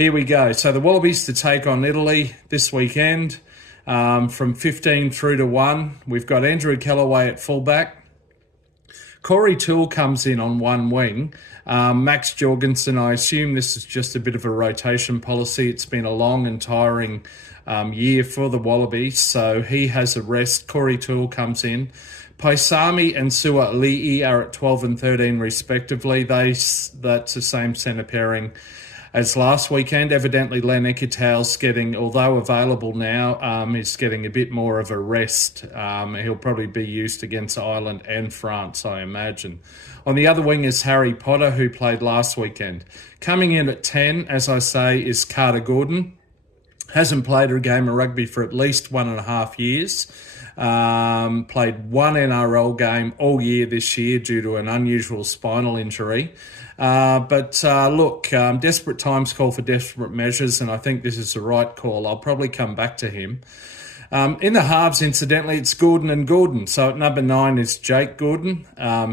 Here we go. So the Wallabies to take on Italy this weekend from 15 through to 1. We've got Andrew Kellaway at fullback. Corey Toole comes in on one wing. Max Jorgensen, I assume this is just a bit of a rotation policy. It's been a long and tiring year for the Wallabies, so he has a rest. Corey Toole comes in. Paisami and Sua'ali'i are at 12 and 13 respectively. That's the same centre pairing as last weekend. Evidently Len Ikitau's getting, although available now, is getting a bit more of a rest. He'll probably be used against Ireland and France, I imagine. On the other wing is Harry Potter, who played last weekend. Coming in at 10, as I say, is Carter Gordon. Hasn't played a game of rugby for at least 1.5 years. Played one NRL game all year this year due to an unusual spinal injury. Look, desperate times call for desperate measures, and I think this is the right call. I'll probably come back to him. In the halves, incidentally, it's Gordon and Gordon. So at number 9 is Jake Gordon.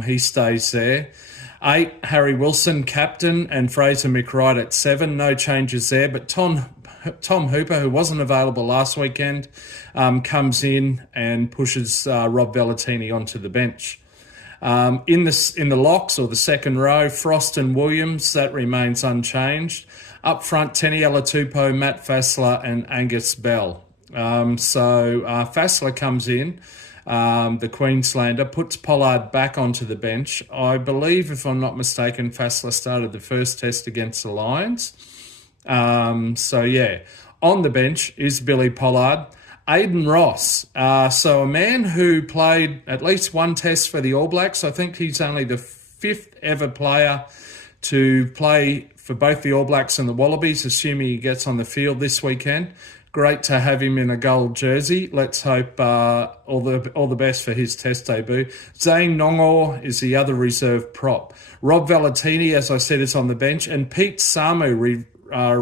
He stays there. 8, Harry Wilson, captain, and Fraser McReight at 7. No changes there, but Tom Hooper, who wasn't available last weekend, comes in and pushes Rob Vellatini onto the bench. In the locks, or the second row, Frost and Williams, that remains unchanged. Up front, Teniela Tupou, Matt Fassler and Angus Bell. Fassler comes in, the Queenslander, puts Pollard back onto the bench. I believe, if I'm not mistaken, Fassler started the first test against the Lions. On the bench is Billy Pollard. Aidan Ross, so a man who played at least one test for the All Blacks. I think he's only the 5th ever player to play for both the All Blacks and the Wallabies, assuming he gets on the field this weekend. Great to have him in a gold jersey. Let's hope all the best for his test debut. Zane Nongor is the other reserve prop. Rob Vellatini, as I said, is on the bench, and Pete Samu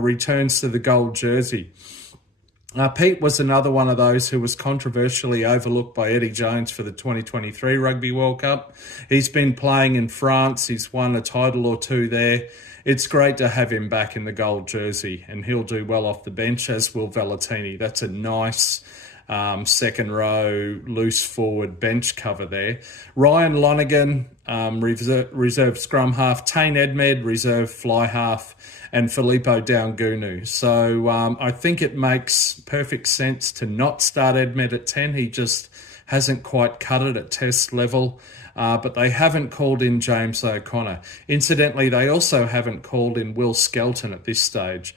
returns to the gold jersey. Pete was another one of those who was controversially overlooked by Eddie Jones for the 2023 Rugby World Cup. He's been playing in France. He's won a title or two there. It's great to have him back in the gold jersey, and he'll do well off the bench, as will Vellatini. That's a nice second row, loose forward bench cover there. Ryan Lonergan, reserve scrum half. Tane Edmed, reserve fly half. And Filippo Daungunu. So I think it makes perfect sense to not start Edmed at 10. He just hasn't quite cut it at test level. But they haven't called in James O'Connor. Incidentally, they also haven't called in Will Skelton at this stage.